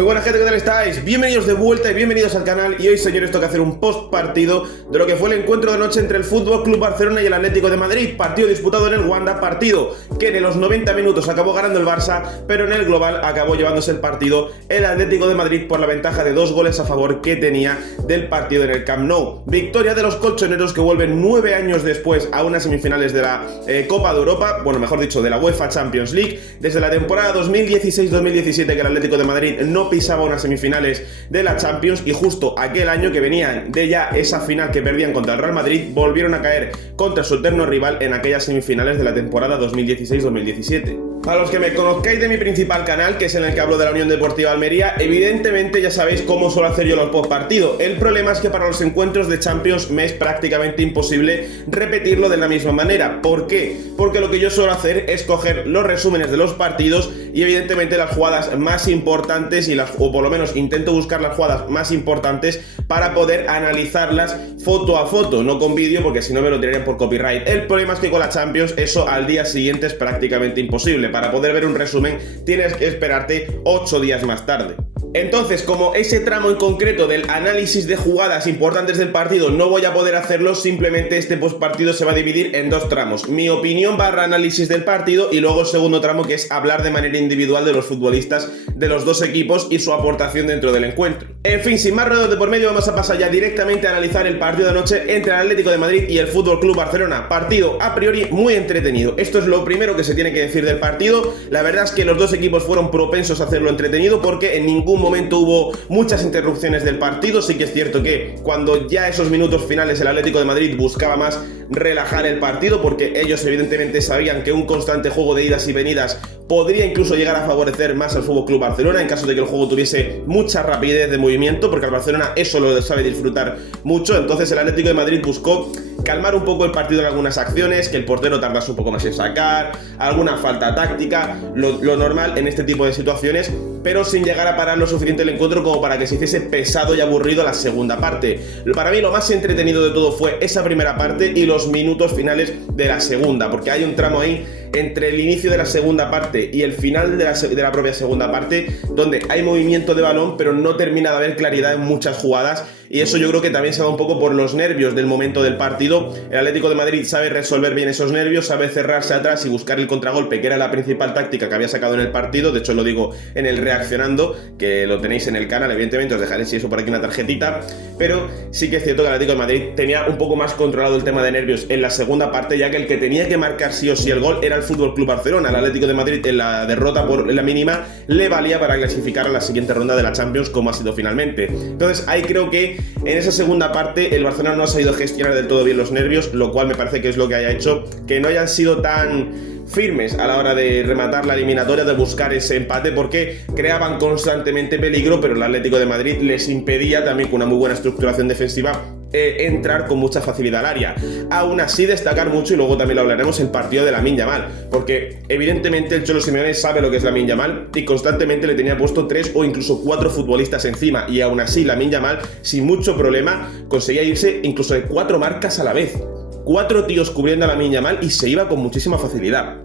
Muy buena gente, ¿qué tal estáis? Bienvenidos de vuelta y bienvenidos al canal. Y hoy, señores, toca hacer un post partido de lo que fue el encuentro de noche entre el Fútbol Club Barcelona y el Atlético de Madrid. Partido disputado en el Wanda, partido que en los 90 minutos acabó ganando el Barça, pero en el global acabó llevándose el partido el Atlético de Madrid por la ventaja de 2 goles a favor que tenía del partido en el Camp Nou. Victoria de los colchoneros, que vuelven 9 años después a unas semifinales de la Copa de Europa, bueno, mejor dicho, de la UEFA Champions League. Desde la temporada 2016-2017 que el Atlético de Madrid no pisaba unas semifinales de la Champions, y justo aquel año que venían de ya esa final que perdían contra el Real Madrid, volvieron a caer contra su eterno rival en aquellas semifinales de la temporada 2016-2017. A los que me conozcáis de mi principal canal, que es en el que hablo de la Unión Deportiva Almería, evidentemente ya sabéis cómo suelo hacer yo los post partido. El problema es que para los encuentros de Champions me es prácticamente imposible repetirlo de la misma manera. ¿Por qué? Porque lo que yo suelo hacer es coger los resúmenes de los partidos y evidentemente las jugadas más importantes, o por lo menos intento buscar las jugadas más importantes para poder analizarlas foto a foto, no con vídeo, porque si no me lo tirarían por copyright. El problema es que con la Champions eso al día siguiente es prácticamente imposible. Para poder ver un resumen tienes que esperarte 8 días más tarde. Entonces, como ese tramo en concreto del análisis de jugadas importantes del partido no voy a poder hacerlo, simplemente este postpartido se va a dividir en 2 tramos. Mi opinión barra análisis del partido, y luego el segundo tramo, que es hablar de manera individual de los futbolistas de los dos equipos y su aportación dentro del encuentro. En fin, sin más rodeos de por medio, vamos a pasar ya directamente a analizar el partido de anoche entre el Atlético de Madrid y el Fútbol Club Barcelona. Partido a priori muy entretenido. Esto es lo primero que se tiene que decir del partido. La verdad es que los dos equipos fueron propensos a hacerlo entretenido, porque en ningún momento hubo muchas interrupciones del partido. Sí que es cierto que cuando ya esos minutos finales el Atlético de Madrid buscaba más relajar el partido, porque ellos evidentemente sabían que un constante juego de idas y venidas podría incluso llegar a favorecer más al Fútbol Club Barcelona en caso de que el juego tuviese mucha rapidez de movimiento, porque el Barcelona eso lo sabe disfrutar mucho. Entonces el Atlético de Madrid buscó calmar un poco el partido en algunas acciones, que el portero tardase un poco más en sacar, alguna falta táctica, lo normal en este tipo de situaciones, pero sin llegar a parar lo suficiente el encuentro como para que se hiciese pesado y aburrido la segunda parte. Para mí lo más entretenido de todo fue esa primera parte y los minutos finales de la segunda, porque hay un tramo ahí entre el inicio de la segunda parte y el final de la propia segunda parte donde hay movimiento de balón, pero no termina de haber claridad en muchas jugadas, y eso yo creo que también se da un poco por los nervios del momento del partido. El Atlético de Madrid sabe resolver bien esos nervios, sabe cerrarse atrás y buscar el contragolpe, que era la principal táctica que había sacado en el partido. De hecho lo digo en el reaccionando, que lo tenéis en el canal, evidentemente os dejaré si eso por aquí una tarjetita, pero sí que es cierto que el Atlético de Madrid tenía un poco más controlado el tema de nervios en la segunda parte, ya que el que tenía que marcar sí o sí el gol era el Fútbol Club Barcelona. El Atlético de Madrid, en la derrota por la mínima, le valía para clasificar a la siguiente ronda de la Champions, como ha sido finalmente. Entonces ahí creo que en esa segunda parte el Barcelona no ha sabido gestionar del todo bien los nervios, lo cual me parece que es lo que haya hecho que no hayan sido tan firmes a la hora de rematar la eliminatoria, de buscar ese empate, porque creaban constantemente peligro, pero el Atlético de Madrid les impedía, también con una muy buena estructuración defensiva, entrar con mucha facilidad al área. Aún así, destacar mucho, y luego también lo hablaremos, el partido de Lamine Yamal, porque evidentemente el Cholo Simeone sabe lo que es Lamine Yamal y constantemente le tenía puesto 3 o incluso 4 futbolistas encima, y aún así Lamine Yamal sin mucho problema conseguía irse incluso de 4 marcas a la vez. 4 tíos cubriendo a Lamine Yamal y se iba con muchísima facilidad.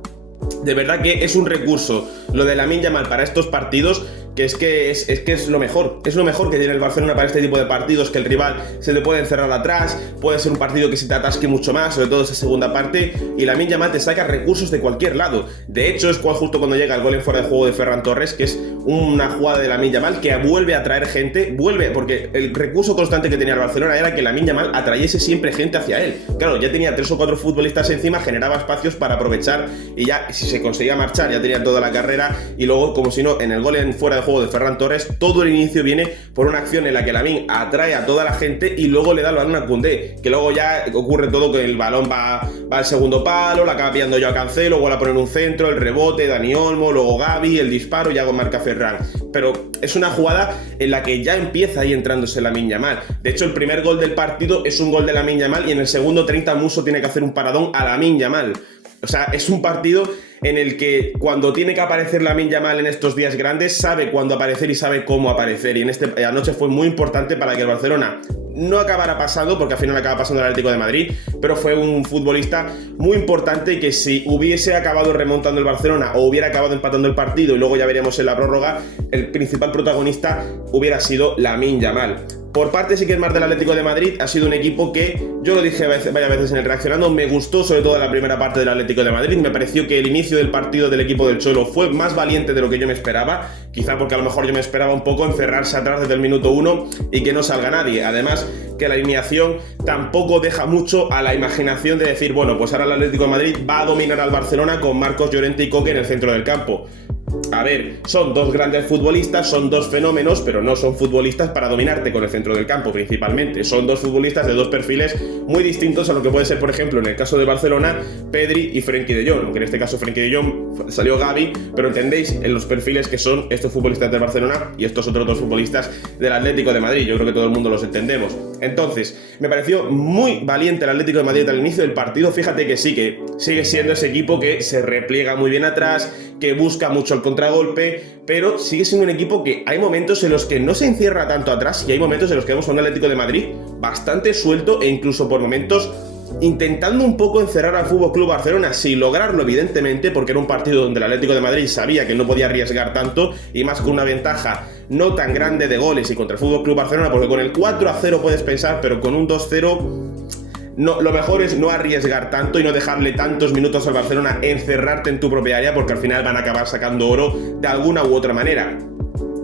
De verdad que es un recurso lo de Lamine Yamal para estos partidos, que es lo mejor. Es lo mejor que tiene el Barcelona para este tipo de partidos, que el rival se le puede encerrar atrás, puede ser un partido que se te atasque mucho más, sobre todo esa segunda parte, y Lamine Yamal te saca recursos de cualquier lado. De hecho, es justo cuando llega el gol en fuera de juego de Ferran Torres, que es una jugada de Lamine Yamal que vuelve a atraer gente, porque el recurso constante que tenía el Barcelona era que Lamine Yamal atrayese siempre gente hacia él. Claro, ya tenía 3 o 4 futbolistas encima, generaba espacios para aprovechar, y ya si se conseguía marchar ya tenía toda la carrera. Y luego, como si no, en el gol en fuera de juego de Ferran Torres, todo el inicio viene por una acción en la que Lamine atrae a toda la gente y luego le da el balón a Koundé, que luego ya ocurre todo, que el balón va al segundo palo, la acaba pillando yo a Cancelo, luego la pone en un centro, el rebote, Dani Olmo, luego Gavi, el disparo, y hago marca Ferran. Pero es una jugada en la que ya empieza ahí entrándose Lamine Yamal. De hecho, el primer gol del partido es un gol de Lamine Yamal, y en el segundo 30 Musso tiene que hacer un paradón a Lamine Yamal. O sea, es un partido en el que cuando tiene que aparecer Lamine Yamal en estos días grandes, sabe cuándo aparecer y sabe cómo aparecer. Y anoche fue muy importante para que el Barcelona no acabará pasando, porque al final acaba pasando el Atlético de Madrid, pero fue un futbolista muy importante que si hubiese acabado remontando el Barcelona o hubiera acabado empatando el partido y luego ya veríamos en la prórroga, el principal protagonista hubiera sido Lamine Yamal. Por parte sí que es más del Atlético de Madrid, ha sido un equipo que, yo lo dije varias veces en el Reaccionando, me gustó sobre todo la primera parte del Atlético de Madrid, me pareció que el inicio del partido del equipo del Cholo fue más valiente de lo que yo me esperaba, quizá porque a lo mejor yo me esperaba un poco encerrarse atrás desde el minuto 1 y que no salga nadie, además que la alineación tampoco deja mucho a la imaginación de decir, bueno, pues ahora el Atlético de Madrid va a dominar al Barcelona con Marcos Llorente y Coque en el centro del campo. A ver, son dos grandes futbolistas, son dos fenómenos, pero no son futbolistas para dominarte con el centro del campo principalmente. Son dos futbolistas de dos perfiles muy distintos a lo que puede ser, por ejemplo, en el caso de Barcelona, Pedri y Frenkie de Jong. Aunque en este caso Frenkie de Jong salió Gavi, pero entendéis en los perfiles que son estos futbolistas de Barcelona y estos otros dos futbolistas del Atlético de Madrid. Yo creo que todo el mundo los entendemos. Entonces, me pareció muy valiente el Atlético de Madrid al inicio del partido. Fíjate que sí, que sigue siendo ese equipo que se repliega muy bien atrás, que busca mucho el contragolpe, pero sigue siendo un equipo que hay momentos en los que no se encierra tanto atrás y hay momentos en los que vemos a un Atlético de Madrid bastante suelto e incluso por momentos intentando un poco encerrar al FC Barcelona sin lograrlo evidentemente, porque era un partido donde el Atlético de Madrid sabía que no podía arriesgar tanto y más con una ventaja no tan grande de goles y contra el FC Barcelona, porque con el 4-0 puedes pensar, pero con un 2-0 no, lo mejor es no arriesgar tanto y no dejarle tantos minutos al Barcelona, encerrarte en tu propia área, porque al final van a acabar sacando oro de alguna u otra manera.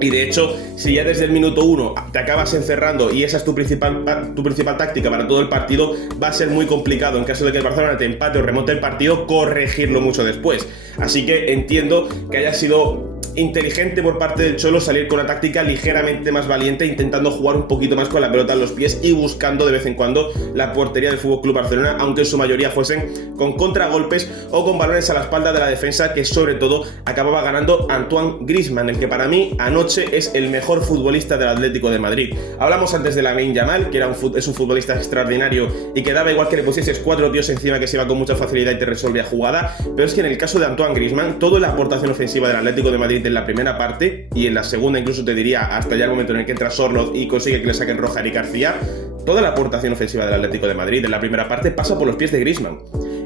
Y de hecho, si ya desde el minuto 1 te acabas encerrando y esa es tu principal táctica para todo el partido, va a ser muy complicado en caso de que el Barcelona te empate o remonte el partido, corregirlo mucho después. Así que entiendo que haya sido inteligente por parte del Cholo salir con una táctica ligeramente más valiente, intentando jugar un poquito más con la pelota en los pies y buscando de vez en cuando la portería del FC Barcelona, aunque en su mayoría fuesen con contragolpes o con balones a la espalda de la defensa, que sobre todo acababa ganando Antoine Griezmann, el que para mí anoche es el mejor futbolista del Atlético de Madrid. Hablamos antes de Lamine Yamal, que es un futbolista extraordinario y que daba igual que le pusieses 4 tíos encima, que se iba con mucha facilidad y te resolvía jugada, pero es que en el caso de Antoine Griezmann, toda la aportación ofensiva del Atlético de Madrid en la primera parte y en la segunda incluso te diría hasta ya el momento en el que entra Sorloth y consigue que le saquen roja a Eric García, toda la aportación ofensiva del Atlético de Madrid en la primera parte pasa por los pies de Griezmann.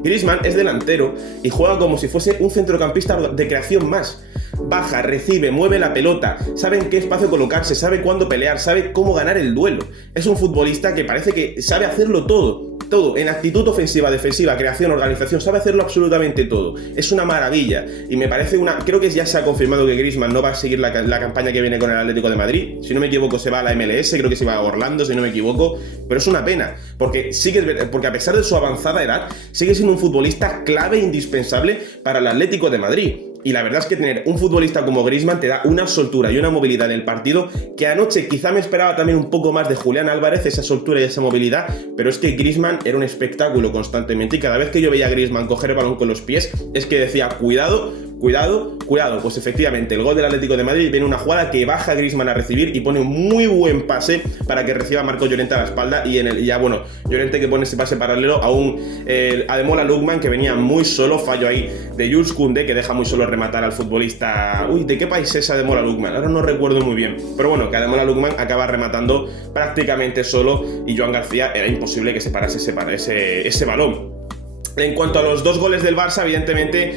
Griezmann es delantero y juega como si fuese un centrocampista de creación más. Baja, recibe, mueve la pelota, sabe en qué espacio colocarse, sabe cuándo pelear, sabe cómo ganar el duelo. Es un futbolista que parece que sabe hacerlo todo, en actitud ofensiva, defensiva, creación, organización, sabe hacerlo absolutamente todo. Es una maravilla y me parece creo que ya se ha confirmado que Griezmann no va a seguir la campaña que viene con el Atlético de Madrid. Si no me equivoco se va a la MLS, creo que se va a Orlando, si no me equivoco, pero es una pena, porque a pesar de su avanzada edad, sigue siendo un futbolista clave e indispensable para el Atlético de Madrid. Y la verdad es que tener un futbolista como Griezmann te da una soltura y una movilidad en el partido que anoche quizá me esperaba también un poco más de Julián Álvarez, esa soltura y esa movilidad, pero es que Griezmann era un espectáculo constantemente y cada vez que yo veía a Griezmann coger el balón con los pies es que decía cuidado. Pues efectivamente el gol del Atlético de Madrid viene una jugada que baja a Griezmann a recibir y pone un muy buen pase para que reciba a Marcos Llorente a la espalda y Llorente que pone ese pase paralelo a Ademola Lookman, que venía muy solo, fallo ahí de Jules Koundé que deja muy solo rematar al futbolista. ¿De qué país es Ademola Lookman? Ahora no recuerdo muy bien, pero bueno, que Ademola Lookman acaba rematando prácticamente solo y Joan García era imposible que se parase ese balón. En cuanto a los dos goles del Barça, evidentemente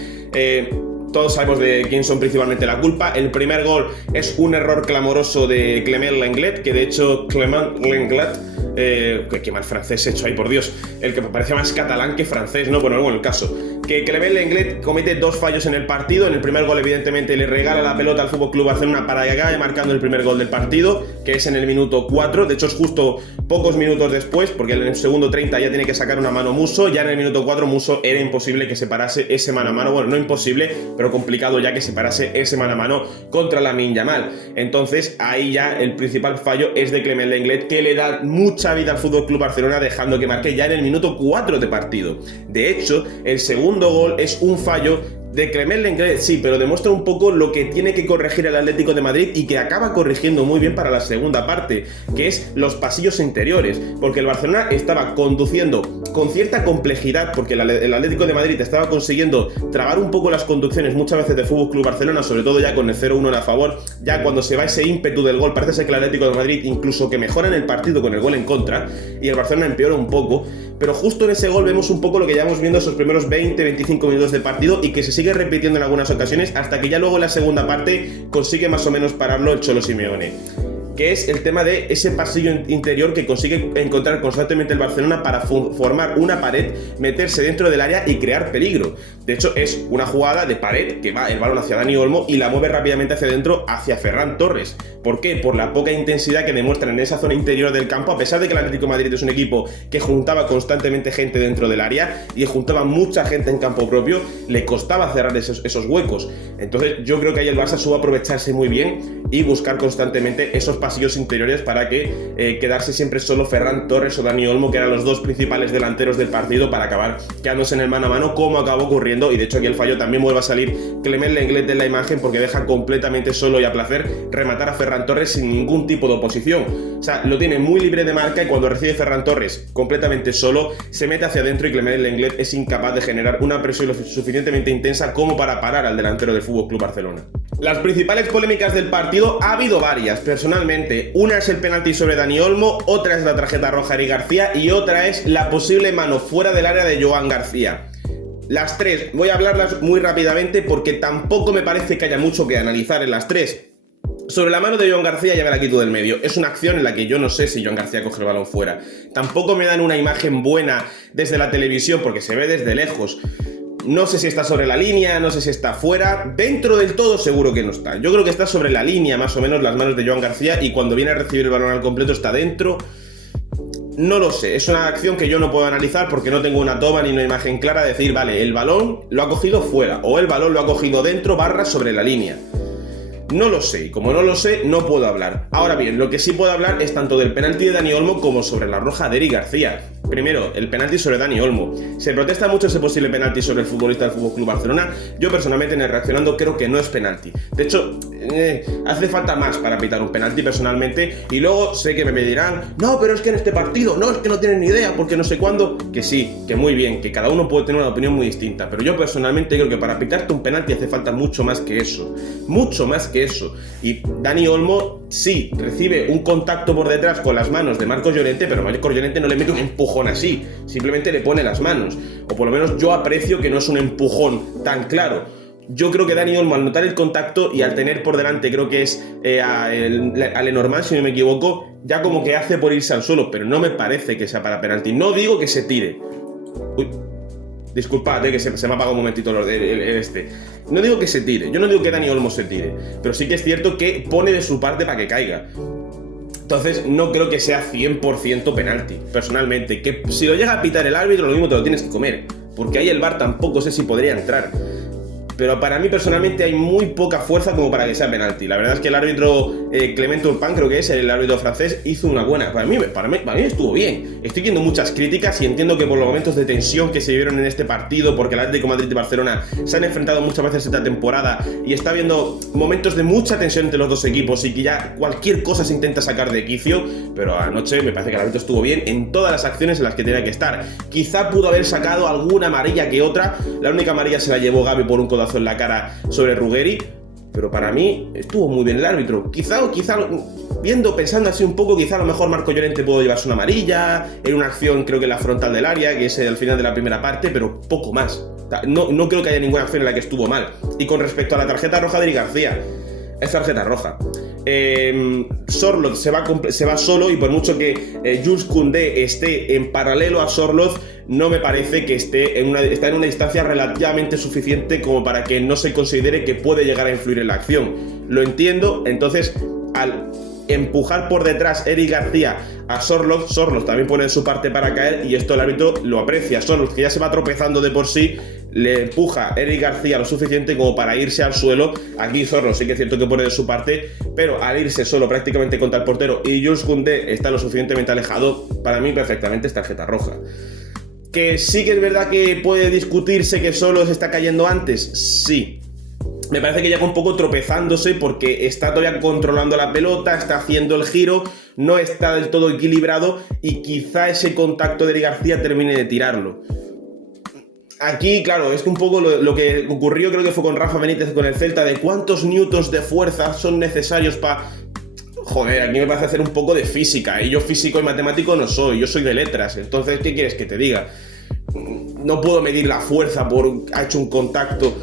todos sabemos de quién son principalmente la culpa. El primer gol es un error clamoroso de Clement Lenglet, que de hecho Clement Lenglet, qué mal francés he hecho ahí, por Dios, el que parecía más catalán que francés, ¿no? Bueno, el caso, que Clement Lenglet comete dos fallos en el partido. En el primer gol evidentemente le regala la pelota al FC Barcelona para que acabe marcando el primer gol del partido, que es en el minuto 4, de hecho es justo pocos minutos después, porque en el segundo 30 ya tiene que sacar una mano Musso, ya en el minuto 4 Musso era imposible que se parase ese mano a mano, bueno, no imposible, pero complicado ya que se parase ese mano a mano contra Lamine Yamal. Entonces ahí ya el principal fallo es de Clement Lenglet, que le da mucha vida al FC Barcelona, dejando que marque ya en el minuto 4 de partido. De hecho, el segundo gol es un fallo De Clement Lenglet, sí, pero demuestra un poco lo que tiene que corregir el Atlético de Madrid y que acaba corrigiendo muy bien para la segunda parte, que es los pasillos interiores, porque el Barcelona estaba conduciendo con cierta complejidad, porque el Atlético de Madrid estaba consiguiendo trabar un poco las conducciones muchas veces de FC Barcelona, sobre todo ya con el 0-1 a favor, ya cuando se va ese ímpetu del gol, parece ser que el Atlético de Madrid incluso que mejora en el partido con el gol en contra, y el Barcelona empeora un poco, pero justo en ese gol vemos un poco lo que ya hemos viendo esos primeros 20-25 minutos de partido y que se sigue repitiendo en algunas ocasiones hasta que ya luego en la segunda parte consigue más o menos pararlo el Cholo Simeone, que es el tema de ese pasillo interior que consigue encontrar constantemente el Barcelona para formar una pared, meterse dentro del área y crear peligro. De hecho, es una jugada de pared que va el balón hacia Dani Olmo y la mueve rápidamente hacia adentro hacia Ferran Torres. ¿Por qué? Por la poca intensidad que demuestran en esa zona interior del campo, a pesar de que el Atlético de Madrid es un equipo que juntaba constantemente gente dentro del área y juntaba mucha gente en campo propio, le costaba cerrar esos huecos. Entonces yo creo que ahí el Barça supo aprovecharse muy bien y buscar constantemente esos pasillos interiores para que quedarse siempre solo Ferran Torres o Dani Olmo, que eran los dos principales delanteros del partido, para acabar quedándose en el mano a mano, como acabó ocurriendo. Y de hecho aquí el fallo también vuelve a salir Clement Lenglet en la imagen, porque deja completamente solo y a placer rematar a Ferran Torres sin ningún tipo de oposición. O sea, lo tiene muy libre de marca y cuando recibe Ferran Torres completamente solo, se mete hacia adentro y Clement Lenglet es incapaz de generar una presión lo suficientemente intensa como para parar al delantero del FC Barcelona. Las principales polémicas del partido ha habido varias, personalmente. Una es el penalti sobre Dani Olmo, otra es la tarjeta roja de Eric García y otra es la posible mano fuera del área de Joan García. Las tres, voy a hablarlas muy rápidamente porque tampoco me parece que haya mucho que analizar en las tres. Sobre la mano de Joan García ya me la quito del medio. Es una acción en la que yo no sé si Joan García coge el balón fuera. Tampoco me dan una imagen buena desde la televisión porque se ve desde lejos. No sé si está sobre la línea, no sé si está fuera. Dentro del todo seguro que no está. Yo creo que está sobre la línea más o menos las manos de Joan García y cuando viene a recibir el balón al completo está dentro. No lo sé, es una acción que yo no puedo analizar porque no tengo una toma ni una imagen clara de decir, vale, el balón lo ha cogido fuera o el balón lo ha cogido dentro / sobre la línea. No lo sé, y como no lo sé, no puedo hablar. Ahora bien, lo que sí puedo hablar es tanto del penalti de Dani Olmo como sobre la roja de Eric García. Primero, el penalti sobre Dani Olmo. Se protesta mucho ese posible penalti sobre el futbolista del FC Barcelona. Yo personalmente en el reaccionando creo que no es penalti. De hecho, hace falta más para pitar un penalti personalmente. Y luego sé que me dirán, no, pero es que en este partido, no, es que no tienen ni idea, porque no sé cuándo. Que sí, que muy bien, que cada uno puede tener una opinión muy distinta. Pero yo personalmente creo que para pitarte un penalti hace falta mucho más que eso. Mucho más que eso. Y Dani Olmo sí recibe un contacto por detrás con las manos de Marcos Llorente, pero Marcos Llorente no le mete un empujón así, simplemente le pone las manos, o por lo menos yo aprecio que no es un empujón tan claro. Yo creo que Dani Olmo, al notar el contacto y al tener por delante, creo que es a Lenormand, si no me equivoco, ya como que hace por irse al suelo, pero no me parece que sea para penalti. No digo que se tire. Uy, disculpad, que se me ha apagado un momentito este. No digo que se tire, yo no digo que Dani Olmo se tire, pero sí que es cierto que pone de su parte para que caiga. Entonces no creo que sea 100% penalti, personalmente. Que si lo llega a pitar el árbitro, lo mismo te lo tienes que comer, porque ahí el VAR tampoco sé si podría entrar. Pero para mí personalmente hay muy poca fuerza como para que sea penalti. La verdad es que el árbitro Clement Turpin, creo que es el árbitro francés, hizo una buena. Para mí estuvo bien. Estoy viendo muchas críticas y entiendo que por los momentos de tensión que se vivieron en este partido, porque el Atlético de Madrid y Barcelona se han enfrentado muchas veces esta temporada y está habiendo momentos de mucha tensión entre los dos equipos y que ya cualquier cosa se intenta sacar de quicio, pero anoche me parece que el árbitro estuvo bien en todas las acciones en las que tenía que estar. Quizá pudo haber sacado alguna amarilla que otra. La única amarilla se la llevó Gavi por un codazo en la cara sobre Ruggeri, pero para mí estuvo muy bien el árbitro. Quizá pensando así un poco, quizá a lo mejor Marco Llorente pudo llevarse una amarilla en una acción, creo que en la frontal del área, que es al final de la primera parte, pero poco más. No creo que haya ninguna acción en la que estuvo mal. Y con respecto a la tarjeta roja de Eric García, es tarjeta roja. Sorloth se va solo y por mucho que Jules Koundé esté en paralelo a Sorloth, no me parece que está en una distancia relativamente suficiente como para que no se considere que puede llegar a influir en la acción. Lo entiendo, entonces al empujar por detrás Eric García a Sorloth también pone de su parte para caer y esto el árbitro lo aprecia. Sorloth, que ya se va tropezando de por sí, le empuja a Eric García lo suficiente como para irse al suelo. Aquí Sorloth sí que es cierto que pone de su parte, pero al irse solo prácticamente contra el portero y Jules Koundé está lo suficientemente alejado, para mí perfectamente es tarjeta roja. Que sí que es verdad que puede discutirse que solo se está cayendo antes, sí. Me parece que llega un poco tropezándose porque está todavía controlando la pelota, está haciendo el giro, no está del todo equilibrado y quizá ese contacto de Eric García termine de tirarlo. Aquí, claro, es que un poco lo que ocurrió, creo que fue con Rafa Benítez con el Celta, de cuántos newtons de fuerza son necesarios para... Joder, aquí me parece hacer un poco de física, y yo físico y matemático no soy, yo soy de letras, entonces, ¿qué quieres que te diga? No puedo medir la fuerza por ha hecho un contacto.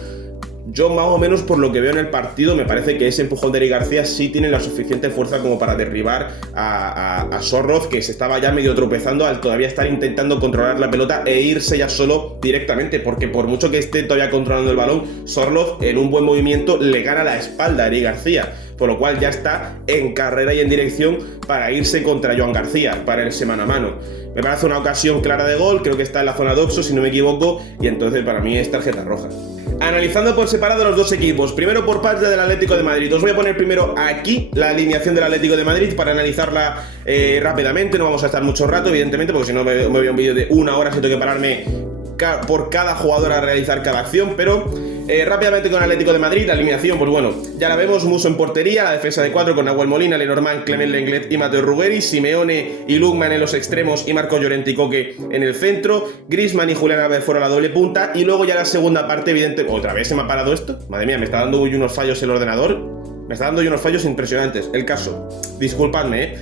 Yo más o menos por lo que veo en el partido me parece que ese empujón de Eric García sí tiene la suficiente fuerza como para derribar a Sorloz, que se estaba ya medio tropezando al todavía estar intentando controlar la pelota e irse ya solo directamente, porque por mucho que esté todavía controlando el balón, Sorloz en un buen movimiento le gana la espalda a Eric García, por lo cual ya está en carrera y en dirección para irse contra Joan García, para irse mano a mano. Me parece una ocasión clara de gol, creo que está en la zona de Oxo, si no me equivoco, y entonces para mí es tarjeta roja. Analizando por separado los dos equipos, primero por parte del Atlético de Madrid. Os voy a poner primero aquí la alineación del Atlético de Madrid para analizarla rápidamente. No vamos a estar mucho rato, evidentemente, porque si no me voy a un vídeo de 1 hora si tengo que pararme por cada jugador a realizar cada acción, pero rápidamente con Atlético de Madrid, la alineación, pues bueno, ya la vemos. Musso en portería, la defensa de 4 con Nahuel Molina, Lenormand, Clement Lenglet y Mateo Ruggeri, Simeone y Lukman en los extremos y Marcos Llorente y Coque en el centro, Griezmann y Julián Álvarez fuera la doble punta, y luego ya la segunda parte, evidente. ¿Otra vez se me ha parado esto? Madre mía, me está dando hoy unos fallos el ordenador, me está dando hoy unos fallos impresionantes, el caso, disculpadme,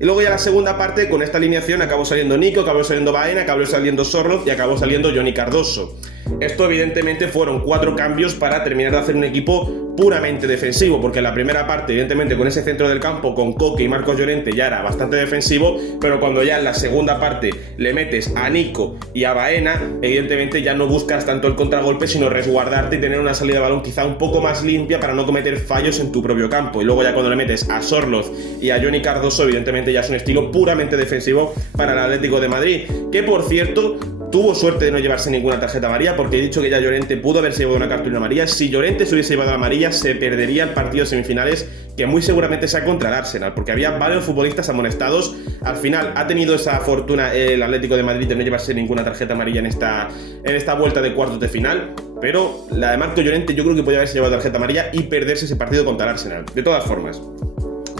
Y luego ya la segunda parte, con esta alineación acabó saliendo Nico, acabó saliendo Baena, acabó saliendo Sorloz y acabó saliendo Johnny Cardoso. Esto evidentemente fueron 4 cambios para terminar de hacer un equipo puramente defensivo, porque en la primera parte, evidentemente con ese centro del campo, con Coque y Marcos Llorente ya era bastante defensivo, pero cuando ya en la segunda parte le metes a Nico y a Baena, evidentemente ya no buscas tanto el contragolpe, sino resguardarte y tener una salida de balón quizá un poco más limpia para no cometer fallos en tu propio campo. Y luego ya cuando le metes a Sorloz y a Johnny Cardoso, evidentemente ya es un estilo puramente defensivo para el Atlético de Madrid, que por cierto tuvo suerte de no llevarse ninguna tarjeta amarilla, porque he dicho que ya Llorente pudo haberse llevado una cartulina amarilla. Si Llorente se hubiese llevado la amarilla, se perdería el partido de semifinales, que muy seguramente sea contra el Arsenal, porque había varios futbolistas amonestados. Al final ha tenido esa fortuna el Atlético de Madrid de no llevarse ninguna tarjeta amarilla en esta vuelta de cuartos de final, pero la de Marcos Llorente yo creo que podía haberse llevado tarjeta amarilla y perderse ese partido contra el Arsenal. De todas formas,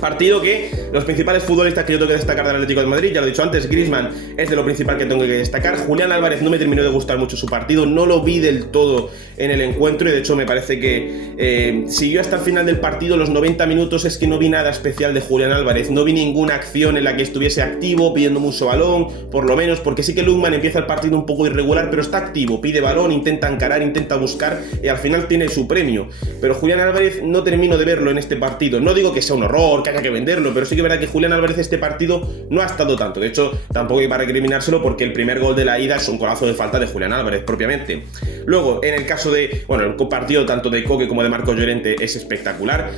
partido que los principales futbolistas que yo tengo que destacar del Atlético de Madrid, ya lo he dicho antes, Griezmann es de lo principal que tengo que destacar. Julián Álvarez no me terminó de gustar mucho su partido, no lo vi del todo en el encuentro, y de hecho me parece que siguió hasta el final del partido. Los 90 minutos es que no vi nada especial de Julián Álvarez, no vi ninguna acción en la que estuviese activo, pidiendo mucho balón, por lo menos, porque sí que Lukman empieza el partido un poco irregular, pero está activo, pide balón, intenta encarar, intenta buscar, y al final tiene su premio. Pero Julián Álvarez no termino de verlo en este partido. No digo que sea un horror, que haya que venderlo, pero sí que es verdad que Julián Álvarez este partido no ha estado tanto. De hecho, tampoco hay para recriminárselo, porque el primer gol de la ida es un golazo de falta de Julián Álvarez propiamente. Luego, en el caso de, bueno, el partido tanto de Coque como de Marcos Llorente es espectacular.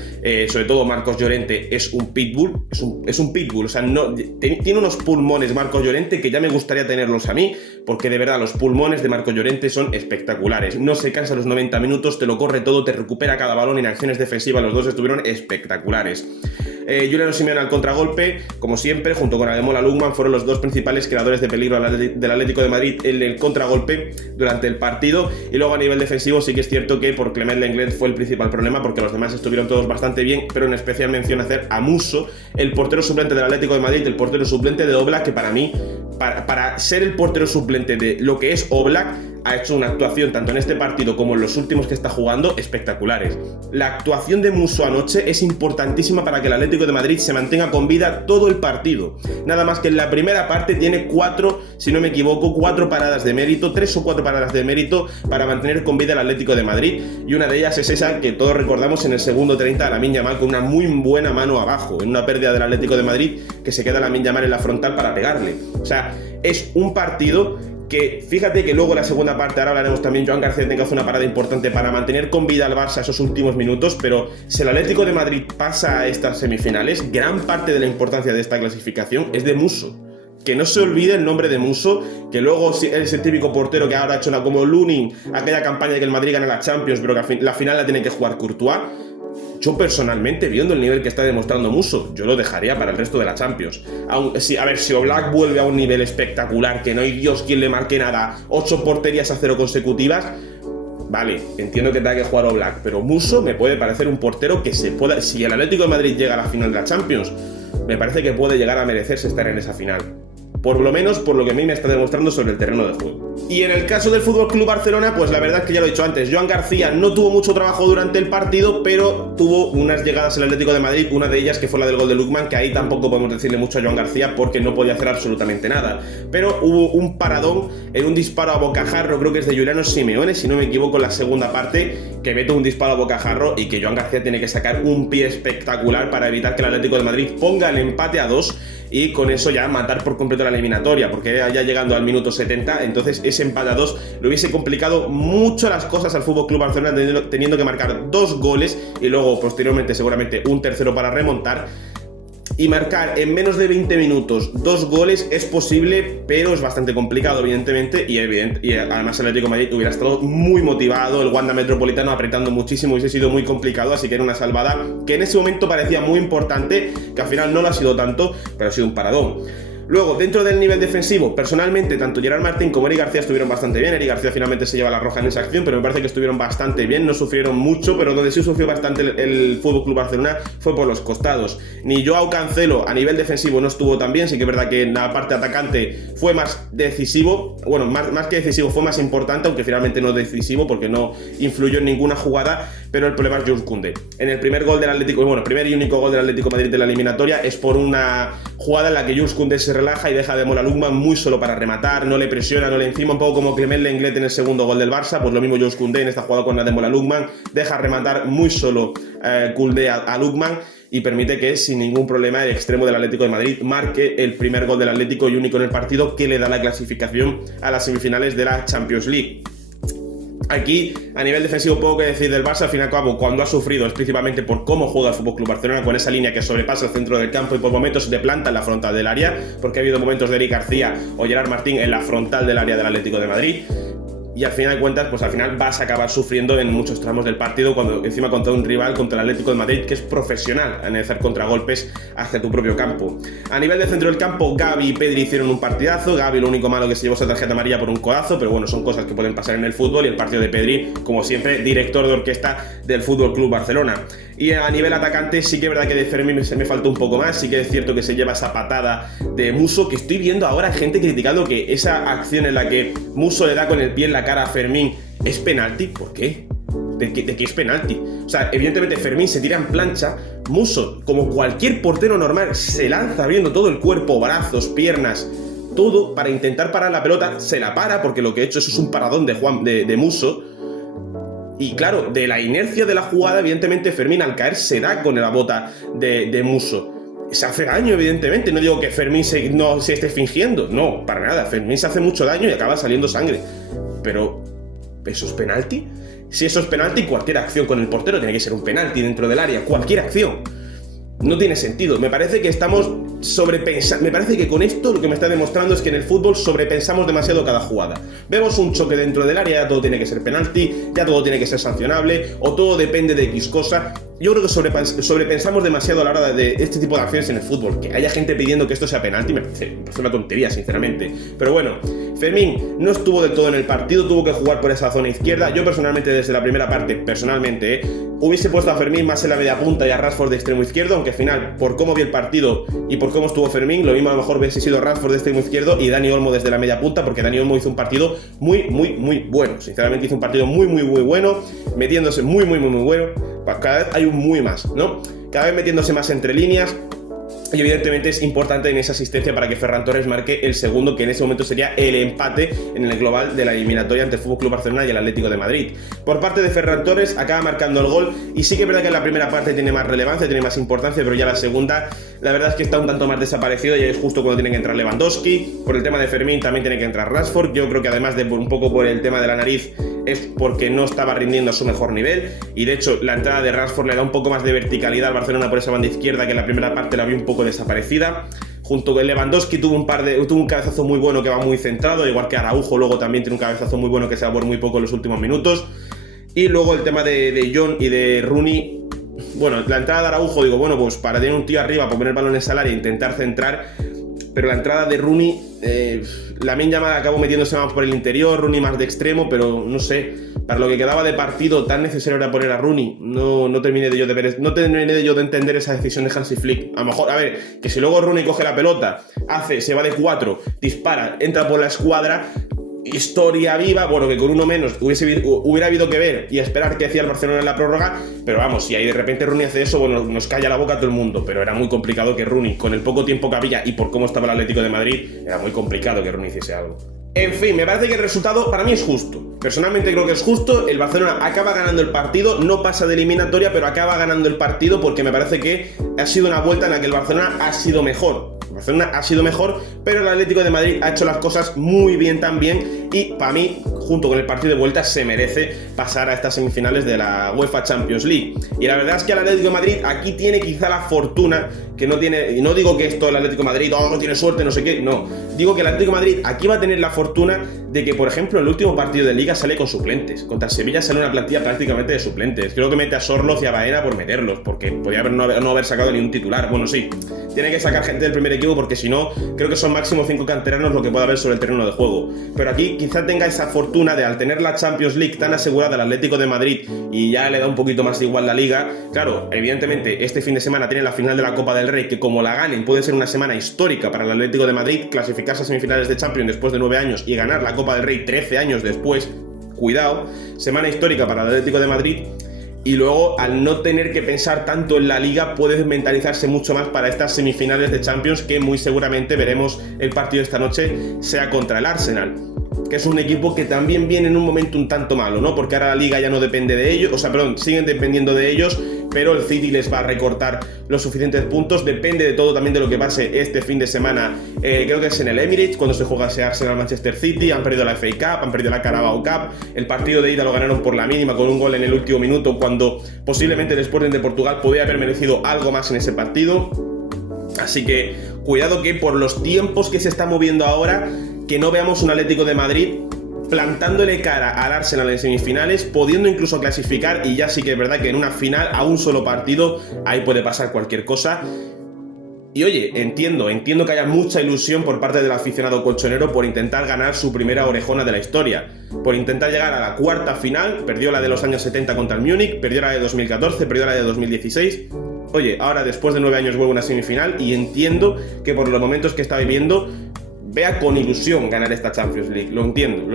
Sobre todo Marcos Llorente es un pitbull, es un pitbull, o sea, tiene unos pulmones Marcos Llorente que ya me gustaría tenerlos a mí, porque de verdad los pulmones de Marcos Llorente son espectaculares. No se cansa los 90 minutos, te lo corre todo, te recupera cada balón. En acciones defensivas los dos estuvieron espectaculares. Juliano Simeone al contragolpe, como siempre, junto con Ademola Lukman, fueron los dos principales creadores de peligro del Atlético de Madrid en el contragolpe durante el partido. Y luego a nivel defensivo sí que es cierto que por Clement Lenglet fue el principal problema, porque los demás estuvieron todos bastante bien, pero en especial mención a hacer a Musso, el portero suplente del Atlético de Madrid, el portero suplente de Oblak, que para mí, para ser el portero suplente de lo que es Oblak, ha hecho una actuación tanto en este partido como en los últimos que está jugando espectaculares. La actuación de Musso anoche es importantísima para que el Atlético de Madrid se mantenga con vida todo el partido. Nada más que en la primera parte tiene 4, si no me equivoco, 4 paradas de mérito, 3 o 4 paradas de mérito para mantener con vida el Atlético de Madrid, y una de ellas es esa que todos recordamos en el segundo 30 a Lamine Yamal con una muy buena mano abajo, en una pérdida del Atlético de Madrid que se queda Lamine Yamal en la frontal para pegarle. O sea, es un partido que, fíjate que luego en la segunda parte, ahora hablaremos también, Joan García tiene que hacer una parada importante para mantener con vida al Barça esos últimos minutos, pero si el Atlético de Madrid pasa a estas semifinales, gran parte de la importancia de esta clasificación es de Musso. Que no se olvide el nombre de Musso, que luego es el típico portero que ahora ha hecho como Lunin, aquella campaña de que el Madrid gana la Champions, pero que la final la tiene que jugar Courtois. yo personalmente, viendo el nivel que está demostrando Musso, yo lo dejaría para el resto de la Champions. A ver, si Oblak vuelve a un nivel espectacular, que no hay Dios quien le marque nada, 8 porterías a 0 consecutivas, vale, entiendo que tenga que jugar Oblak, pero Musso me puede parecer un portero que se pueda... Si el Atlético de Madrid llega a la final de la Champions, me parece que puede llegar a merecerse estar en esa final. Por lo menos por lo que a mí me está demostrando sobre el terreno de juego. Y en el caso del FC Barcelona, pues la verdad es que ya lo he dicho antes, Joan García no tuvo mucho trabajo durante el partido, pero tuvo unas llegadas al Atlético de Madrid, una de ellas que fue la del gol de Lookman, que ahí tampoco podemos decirle mucho a Joan García porque no podía hacer absolutamente nada. Pero hubo un paradón en un disparo a bocajarro, creo que es de Giuliano Simeone, si no me equivoco, en la segunda parte, que mete un disparo a bocajarro y que Joan García tiene que sacar un pie espectacular para evitar que el Atlético de Madrid ponga el empate a 2 y con eso ya matar por completo la eliminatoria, porque ya llegando al minuto 70, entonces ese empate a 2 le hubiese complicado mucho las cosas al FC Barcelona, teniendo que marcar 2 goles y luego posteriormente seguramente un tercero para remontar. Y marcar en menos de 20 minutos 2 goles es posible, pero es bastante complicado, evidentemente, y además el Atlético de Madrid hubiera estado muy motivado, el Wanda Metropolitano apretando muchísimo, hubiese sido muy complicado, así que era una salvada que en ese momento parecía muy importante, que al final no lo ha sido tanto, pero ha sido un paradón. Luego, dentro del nivel defensivo, personalmente, tanto Gerard Martín como Eric García estuvieron bastante bien. Eric García finalmente se lleva la roja en esa acción, pero me parece que estuvieron bastante bien, no sufrieron mucho, pero donde sí sufrió bastante el FC Barcelona fue por los costados. Ni Joao Cancelo a nivel defensivo no estuvo tan bien, sí que es verdad que en la parte atacante fue más decisivo, bueno, más que decisivo, fue más importante, aunque finalmente no decisivo porque no influyó en ninguna jugada, pero el problema es Jules Koundé. En el primer gol del Atlético, bueno, primer y único gol del Atlético de Madrid de la eliminatoria es por una jugada en la que Jules Koundé se relaja y deja de Mola Lookman muy solo para rematar, no le presiona, no le encima, un poco como Clement Lenglet en el segundo gol del Barça, pues lo mismo Jules Koundé en esta jugada con la de Mola Lookman, deja rematar muy solo Koundé a Lookman y permite que sin ningún problema el extremo del Atlético de Madrid marque el primer gol del Atlético y único en el partido que le da la clasificación a las semifinales de la Champions League. Aquí, a nivel defensivo, poco que decir del Barça. Al fin y al cabo, cuando ha sufrido es principalmente por cómo juega el FC Barcelona, con esa línea que sobrepasa el centro del campo y por momentos se te planta en la frontal del área, porque ha habido momentos de Eric García o Gerard Martín en la frontal del área del Atlético de Madrid. Y al final de cuentas, pues al final vas a acabar sufriendo en muchos tramos del partido, cuando encima contra un rival, contra el Atlético de Madrid, que es profesional en hacer contragolpes hacia tu propio campo. A nivel de centro del campo, Gavi y Pedri hicieron un partidazo. Gavi lo único malo que se llevó esa tarjeta amarilla por un codazo, pero bueno, son cosas que pueden pasar en el fútbol, y el partido de Pedri, como siempre, director de orquesta del FC Barcelona. Y a nivel atacante sí que es verdad que de Fermín se me faltó un poco más, sí que es cierto que se lleva esa patada de Musso, que estoy viendo ahora gente criticando que esa acción en la que Musso le da con el pie en la cara a Fermín es penalti. ¿Por qué? ¿De qué es penalti? O sea, evidentemente Fermín se tira en plancha, Musso, como cualquier portero normal, se lanza abriendo todo el cuerpo, brazos, piernas, todo para intentar parar la pelota, se la para porque lo que ha hecho es un paradón de Musso. Y claro, de la inercia de la jugada, evidentemente Fermín al caer se da con la bota de Musso. Se hace daño, evidentemente. No digo que Fermín no se esté fingiendo. No, para nada. Fermín se hace mucho daño y acaba saliendo sangre. Pero, ¿eso es penalti? Si eso es penalti, cualquier acción con el portero tiene que ser un penalti dentro del área. Cualquier acción. No tiene sentido. Me parece que estamos sobrepensando. Me parece que con esto lo que me está demostrando es que en el fútbol sobrepensamos demasiado cada jugada. Vemos un choque dentro del área, ya todo tiene que ser penalti, ya todo tiene que ser sancionable, o todo depende de X cosa. Yo creo que sobrepensamos demasiado a la hora de este tipo de acciones en el fútbol. Que haya gente pidiendo que esto sea penalti me parece una tontería, sinceramente. Pero bueno, Fermín no estuvo del todo en el partido, tuvo que jugar por esa zona izquierda. Yo personalmente, desde la primera parte, hubiese puesto a Fermín más en la media punta y a Rashford de extremo izquierdo, aunque al final, por cómo vi el partido y por cómo estuvo Fermín, lo mismo a lo mejor hubiese sido Rashford de extremo izquierdo y Dani Olmo desde la media punta, porque Dani Olmo hizo un partido muy bueno. Sinceramente hizo un partido muy bueno, metiéndose muy bueno. Cada vez hay un muy más, ¿no? Cada vez metiéndose más entre líneas. Y evidentemente es importante en esa asistencia para que Ferran Torres marque el segundo, que en ese momento sería el empate en el global de la eliminatoria entre el FC Barcelona y el Atlético de Madrid. Por parte de Ferran Torres acaba marcando el gol, y sí que es verdad que en la primera parte tiene más relevancia, tiene más importancia, pero ya la segunda, la verdad es que está un tanto más desaparecido, y es justo cuando tiene que entrar Lewandowski. Por el tema de Fermín también tiene que entrar Rashford. Yo creo que además de un poco por el tema de la nariz, es porque no estaba rindiendo a su mejor nivel, y de hecho la entrada de Rashford le da un poco más de verticalidad al Barcelona por esa banda izquierda, que en la primera parte la vi un poco desaparecida. Junto con Lewandowski tuvo un cabezazo muy bueno que va muy centrado, igual que Araujo luego también tiene un cabezazo muy bueno que se va por muy poco en los últimos minutos. Y luego el tema de John y de Rooney, bueno, la entrada de Araujo, digo, bueno, pues para tener un tío arriba, poner balones al área e intentar centrar, pero la entrada de Rooney, Lamine Yamal acabó metiéndose más por el interior, Rooney más de extremo, pero no sé, para lo que quedaba de partido tan necesario era poner a Rooney, no terminé de yo de entender esa decisión de Hansi Flick. A lo mejor, a ver, que si luego Rooney coge la pelota, se va de 4, dispara, entra por la escuadra, historia viva, bueno, que con uno menos hubiera habido que ver y esperar qué hacía el Barcelona en la prórroga, pero vamos, si ahí de repente Rooney hace eso, bueno, nos calla la boca a todo el mundo, pero era muy complicado que Rooney, con el poco tiempo que había y por cómo estaba el Atlético de Madrid, era muy complicado que Rooney hiciese algo. En fin, me parece que el resultado para mí es justo. Personalmente creo que es justo. El Barcelona acaba ganando el partido, no pasa de eliminatoria, pero acaba ganando el partido porque me parece que ha sido una vuelta en la que el Barcelona ha sido mejor. El Barcelona ha sido mejor, pero el Atlético de Madrid ha hecho las cosas muy bien también y para mí, junto con el partido de vuelta, se merece pasar a estas semifinales de la UEFA Champions League. Y la verdad es que el Atlético de Madrid aquí tiene quizá la fortuna que no tiene, y no digo que esto el Atlético de Madrid tiene suerte, no sé qué, no. Digo que el Atlético de Madrid aquí va a tener la fortuna de que, por ejemplo, el último partido de Liga sale con suplentes. Contra Sevilla sale una plantilla prácticamente de suplentes. Creo que mete a Sorloz y a Baena por meterlos, porque podría no haber sacado ni un titular. Bueno, sí, tiene que sacar gente del primer equipo porque si no, creo que son máximo 5 canteranos lo que pueda haber sobre el terreno de juego. Pero aquí quizá tenga esa fortuna de, al tener la Champions League tan asegurada el Atlético de Madrid y ya le da un poquito más igual la Liga, claro, evidentemente este fin de semana tiene la final de la Copa del Rey, que como la ganen puede ser una semana histórica para el Atlético de Madrid, clasificarse a semifinales de Champions después de 9 años y ganar la Copa del Rey 13 años después. Cuidado, semana histórica para el Atlético de Madrid. Y luego, al no tener que pensar tanto en la Liga, puedes mentalizarse mucho más para estas semifinales de Champions, que muy seguramente veremos el partido de esta noche sea contra el Arsenal, que es un equipo que también viene en un momento un tanto malo, ¿no? Porque ahora la Liga ya no depende de ellos, siguen dependiendo de ellos, pero el City les va a recortar los suficientes puntos. Depende de todo, también de lo que pase este fin de semana. Creo que es en el Emirates, cuando se juega ese Arsenal-Manchester City. Han perdido la FA Cup, han perdido la Carabao Cup. El partido de ida lo ganaron por la mínima con un gol en el último minuto, cuando posiblemente el Sporting de Portugal podría haber merecido algo más en ese partido. Así que cuidado que por los tiempos que se está moviendo ahora, que no veamos un Atlético de Madrid plantándole cara al Arsenal en semifinales, pudiendo incluso clasificar, y ya sí que es verdad que en una final a un solo partido ahí puede pasar cualquier cosa. Y oye, entiendo que haya mucha ilusión por parte del aficionado colchonero por intentar ganar su primera orejona de la historia, por intentar llegar a la cuarta final. Perdió la de los años 70 contra el Múnich, perdió la de 2014, perdió la de 2016. Oye, ahora después de 9 años vuelve a una semifinal y entiendo que por los momentos que está viviendo vea con ilusión ganar esta Champions League. Lo entiendo.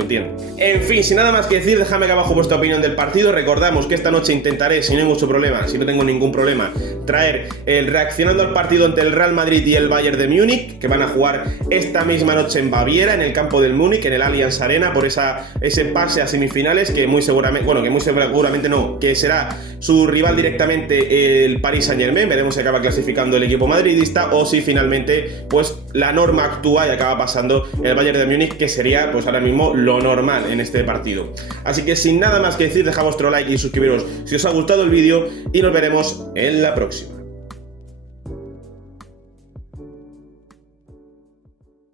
En fin, sin nada más que decir, dejadme acá abajo vuestra opinión del partido. Recordamos que esta noche intentaré, si no hay mucho problema, si no tengo ningún problema, traer el reaccionando al partido entre el Real Madrid y el Bayern de Múnich, que van a jugar esta misma noche en Baviera, en el campo del Múnich, en el Allianz Arena, por ese pase a semifinales, que muy seguramente no, que será su rival directamente el Paris Saint-Germain. Veremos si acaba clasificando el equipo madridista o si finalmente pues la norma actúa y acaba pasando el Bayern de Múnich, que sería pues ahora mismo lo normal en este partido. Así que sin nada más que decir, dejad vuestro like y suscribiros si os ha gustado el vídeo y nos veremos en la próxima.